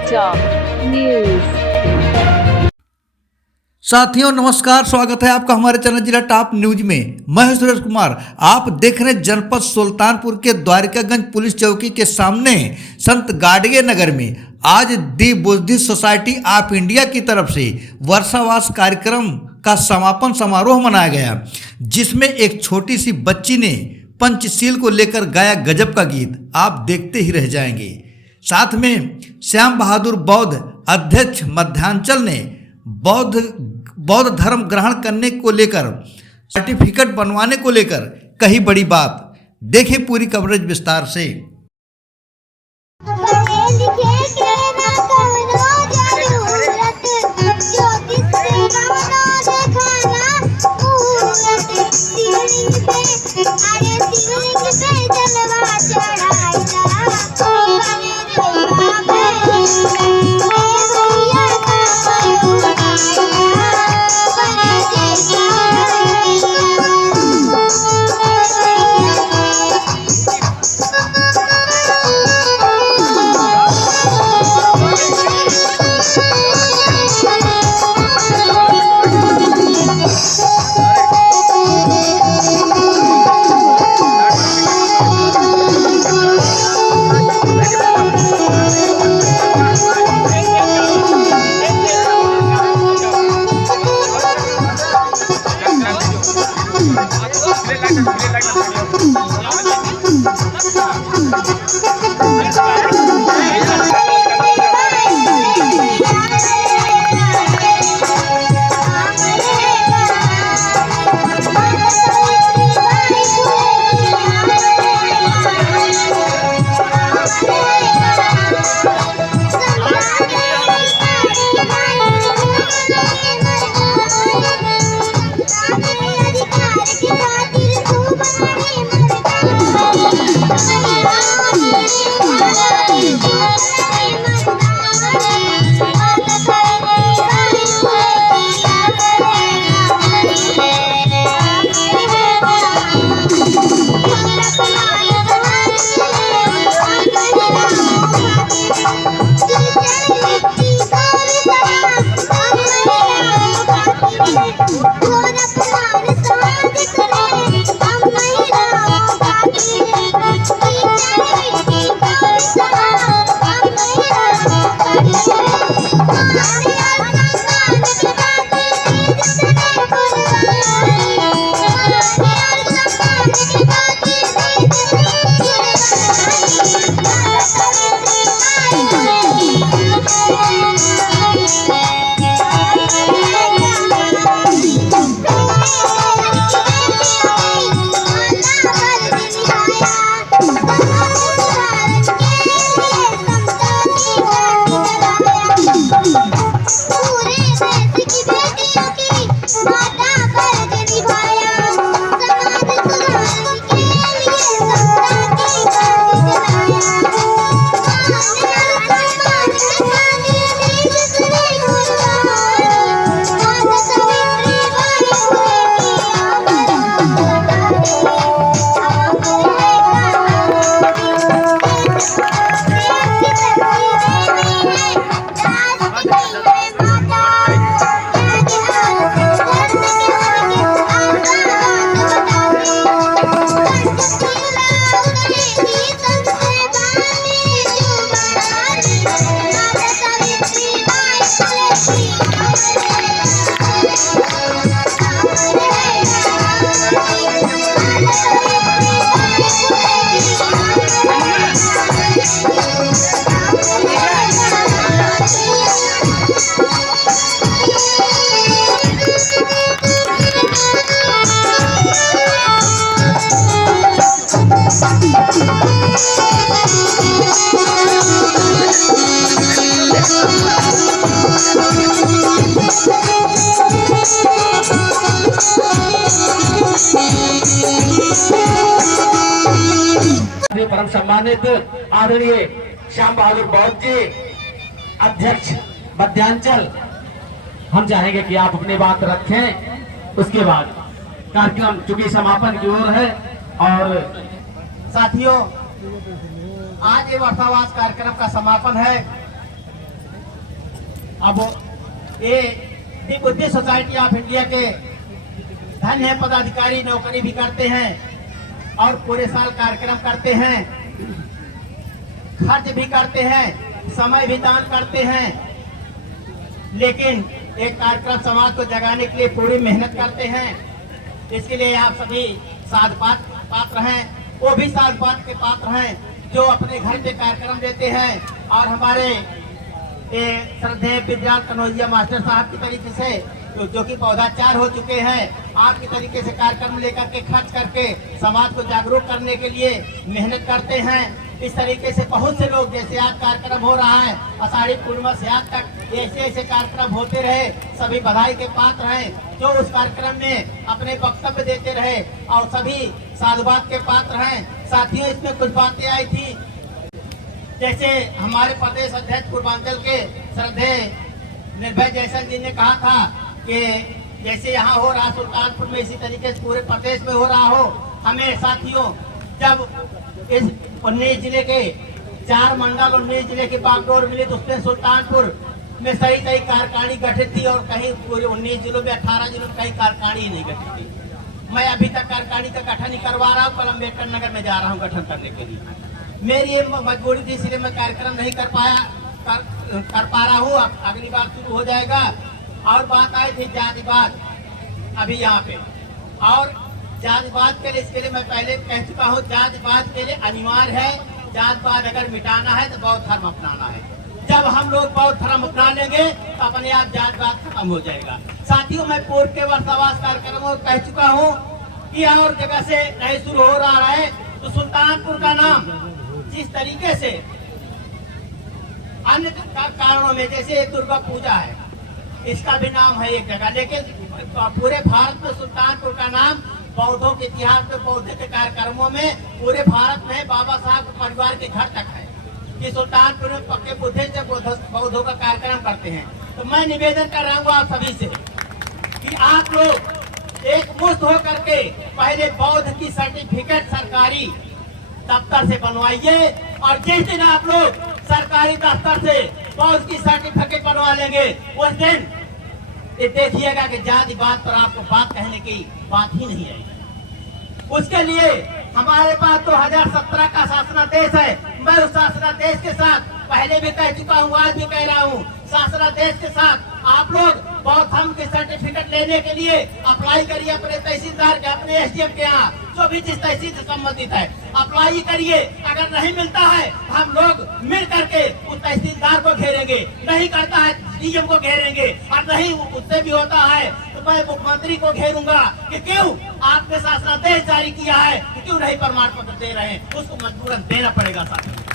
Top news. साथियों नमस्कार, स्वागत है आपका हमारे चैनल जिला टॉप न्यूज में। मैं हूं सुरेश कुमार। आप देख रहे हैं जनपद सुल्तानपुर के द्वारिकागंज पुलिस चौकी के सामने संत गाडगे नगर में आज दी बुद्धिस्ट सोसाइटी ऑफ इंडिया की तरफ से वर्षावास कार्यक्रम का समापन समारोह मनाया गया, जिसमें एक छोटी सी बच्ची ने पंचशील को लेकर गाया गजब का गीत। आप देखते ही रह जाएंगे। साथ में श्याम बहादुर बौद्ध अध्यक्ष मध्यांचल ने बौद्ध धर्म ग्रहण करने को लेकर सर्टिफिकेट बनवाने को लेकर कही बड़ी बात। देखें पूरी कवरेज विस्तार से। परम सम्मानित आदरणीय श्याम बहादुर बौद्ध जी अध्यक्ष मध्यांचल, हम चाहेंगे कि आप अपनी बात रखें। उसके बाद कार्यक्रम चूंकि समापन की ओर है। और साथियों, आज ये वर्षावास कार्यक्रम का समापन है। अब ये दी बुद्धिस्ट सोसाइटी ऑफ इंडिया के धन्य पदाधिकारी नौकरी भी करते हैं और पूरे साल कार्यक्रम करते हैं, खर्च भी करते हैं, समय भी दान करते हैं, लेकिन एक कार्यक्रम समाज को जगाने के लिए पूरी मेहनत करते हैं। इसके लिए आप सभी साध पात्र हैं, वो भी साध पात्र के पात्र हैं जो अपने घर पे कार्यक्रम देते हैं और हमारे श्रद्धेय विद्याल कनौजिया मास्टर साहब की तरीके से जो कि पौधाचार हो चुके हैं, आपकी तरीके से कार्यक्रम लेकर के खर्च करके समाज को जागरूक करने के लिए मेहनत करते हैं। इस तरीके से बहुत से लोग, जैसे आज कार्यक्रम हो रहा है आषाढ़ी पूर्णिमा से आज तक ऐसे ऐसे कार्यक्रम होते रहे, सभी बधाई के पात्र हैं जो उस कार्यक्रम में अपने वक्तव्य देते रहे और सभी साधुवाद के पात्र हैं। साथियों, इसमें कुछ बातें आई थी, जैसे हमारे प्रदेश अध्यक्ष पूर्वांचल के श्रद्धेय निर्भय जयसन जी ने कहा था कि जैसे यहाँ हो रहा सुल्तानपुर में, इसी तरीके से पूरे प्रदेश में हो रहा हो। हमें साथियों, जब इस 19 जिले के 4 मंडल 19 जिले की बागडोर मिली तो उसमें सुल्तानपुर में सही कार्यकारिणी गठित थी और कहीं पूरे 19 जिलों में 18 जिलों में कहीं कार्यकारिणी नहीं गठित थी। मैं अभी तक कार्यकारिणी का गठन ही करवा रहा हूँ, कल अम्बेडकर नगर में जा रहा हूँ गठन करने के लिए। मेरी ये मजबूरी थी, इसलिए मैं कार्यक्रम नहीं कर पा रहा हूँ। अब अगली बार शुरू हो जाएगा। और बात आई थी जातिवाद अभी यहाँ पे, और जातिवाद के लिए, इसके लिए मैं पहले कह चुका हूँ, जातिवाद के लिए अनिवार्य है, जातिवाद अगर मिटाना है तो बौद्ध धर्म अपनाना है। जब हम लोग बौद्ध धर्म अपना लेंगे तो अपने आप जातिवाद खत्म हो जाएगा। साथियों, मैं पूर्व के वर्षावास कार्यक्रम में कह चुका हूँ कि और जगह से नहीं शुरू हो रहा है तो सुल्तानपुर का नाम जिस तरीके से अन्य कारणों में, जैसे दुर्गा पूजा है, इसका भी नाम है एक जगह, लेकिन पूरे भारत में सुल्तानपुर का नाम बौद्धों के इतिहास में, बौद्ध के कार्यक्रमों में पूरे भारत में बाबा साहब के परिवार के घर तक है कि सुल्तानपुर में पक्के बुद्धिस्ट बौद्धों का कार्यक्रम करते हैं। तो मैं निवेदन कर रहा हूँ आप सभी से कि आप लोग एक मुश्त होकर के पहले बौद्ध की सर्टिफिकेट सरकारी दफ्तर से बनवाइए, और जिस दिन आप लोग सरकारी दफ्तर से बौद्ध की सर्टिफिकेट बनवा लेंगे उस दिन ये देखिएगा कि जातिवाद पर आपको बात कहने की बात ही नहीं आएगी। उसके लिए हमारे पास 2017 का शासनादेश है। मैं उस शासनादेश के साथ पहले भी कह चुका हूँ, आज भी कह रहा हूँ, शासनादेश के साथ आप लोग बौद्ध धर्म के सर्टिफिकेट लेने के लिए अप्लाई करिए अपने तहसीलदार के, अपने एसडीएम के यहाँ, जो भी जिस तहसील से संबंधित है अप्लाई करिए। अगर नहीं मिलता है हम लोग मिल करके उस तहसीलदार को घेरेंगे, नहीं करता है डीएम को घेरेंगे, और नहीं उससे भी होता है तो मैं मुख्यमंत्री को घेरूंगा कि क्यों आपने शासनादेश जारी किया है, क्यों नहीं प्रमाण पत्र दे रहे हैं, उसको मजबूरन देना पड़ेगा साथियों।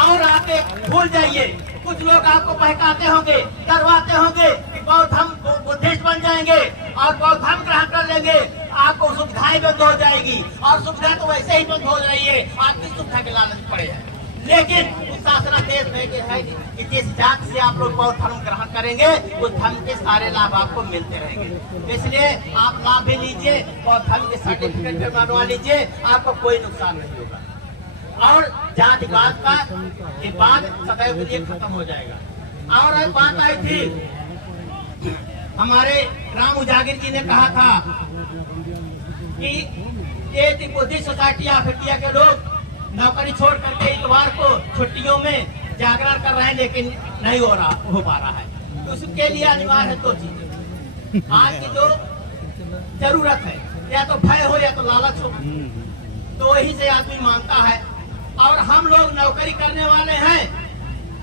और आप भूल जाइए, कुछ लोग आपको बहकाते होंगे, डरवाते होंगे कि बौद्ध हम बुद्धिस्ट बन जाएंगे और बौद्ध धर्म ग्रहण कर लेंगे, आपको सुविधाएं बंद हो जाएगी, और सुविधा तो वैसे ही बंद हो रही है, आपकी सुविधा के लालच पड़े हैं। लेकिन उस शासनादेश में है कि जिस जात से आप लोग बौद्ध धर्म ग्रहण करेंगे उस धर्म के सारे लाभ आपको मिलते रहेंगे। इसलिए आप लाभ भी लीजिए, बौद्ध धर्म के सर्टिफिकेट भी बनवा लीजिए, आपको कोई नुकसान नहीं होगा, और जातिवाद का ये बात सदैव के लिए खत्म हो जाएगा। और एक बात आई थी, हमारे राम उजागिर जी ने कहा था कि ये बुद्धिस्ट सोसाइटी ऑफ इंडिया के लोग नौकरी छोड़ करके इतवार को छुट्टियों में जागरण कर रहे हैं, लेकिन नहीं हो पा रहा है। तो उसके लिए अनिवार्य है 2 चीजें। आज की जो जरूरत है, या तो भय हो या तो लालच हो, तो वही से आदमी मांगता है। और हम लोग नौकरी करने वाले हैं,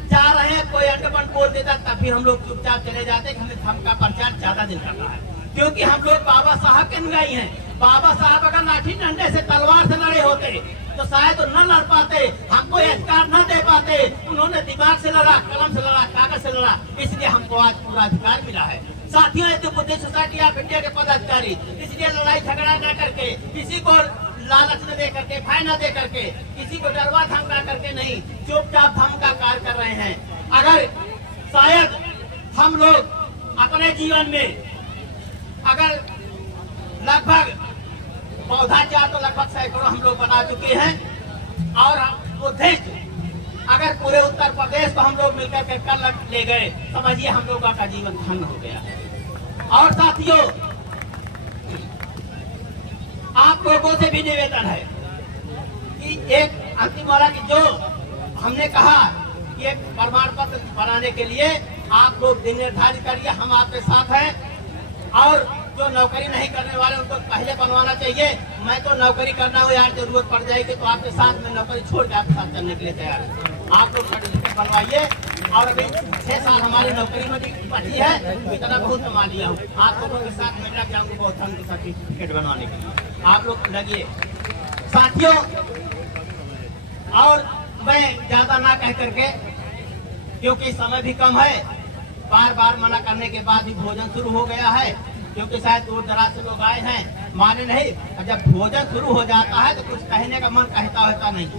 जा रहे हैं, कोई अंडरबंड बोल देता तब भी हम लोग चुपचाप चले जाते हैं। हमें धर्म का प्रचार ज्यादा दिन करना है, क्योंकि हम लोग बाबा साहब के अनुयायी हैं। बाबा साहब अगर लाठी डंडे से, तलवार से लड़े होते तो शायद न लड़ पाते, हमको अधिकार न दे पाते। उन्होंने दिमाग से लड़ा, कलम से लड़ा, कागज से लड़ा, इसलिए हमको आज पूरा अधिकार मिला है। साथियों, ये बुद्धिस्ट सोसाइटी ऑफ इंडिया के पदाधिकारी इसलिए लड़ाई झगड़ा न करके, किसी को लालच न दे करके, भय न दे करके, किसी को डरवा धमका करके नहीं, चुपचाप धर्म का कार्य कर रहे हैं। अगर शायद हम लोग अपने जीवन में अगर लगभग पौधाचार तो लगभग सैकड़ों हम लोग बना चुके हैं, और बुद्धिस्ट अगर पूरे उत्तर प्रदेश को हम लोग मिलकर के कर ले गए, समझिए हम लोगों का जीवन धन्य हो गया। और साथियों, आप लोगों से भी निवेदन है कि एक अंतिम वाला की जो हमने कहा कि एक प्रमाण पत्र बनाने के लिए आप लोग दिन निर्धारित करिए, हम आपके साथ हैं। और जो नौकरी नहीं करने वाले उनको पहले बनवाना चाहिए। मैं तो नौकरी करना हो यार, जरूरत पड़ जाएगी तो आपके साथ में नौकरी छोड़ के आपके साथ चलने के लिए तैयार है। आप लोग सर्टिफिकेट बनवाइए। और अभी 6 साल हमारी नौकरी में बची है, इतना बहुत कमा लिया हूँ। आप लोगों के साथ मैं लग जाऊंगा बहुत धन सर्टिफिकेट बनवाने के लिए, आप लोग लगिए साथियों। और मैं ज्यादा ना कह करके, क्योंकि समय भी कम है, बार बार मना करने के बाद भी भोजन शुरू हो गया है, क्योंकि शायद दूर दराज से लोग आए हैं, माने नहीं। और जब भोजन शुरू हो जाता है तो कुछ कहने का मन कहता होता नहीं।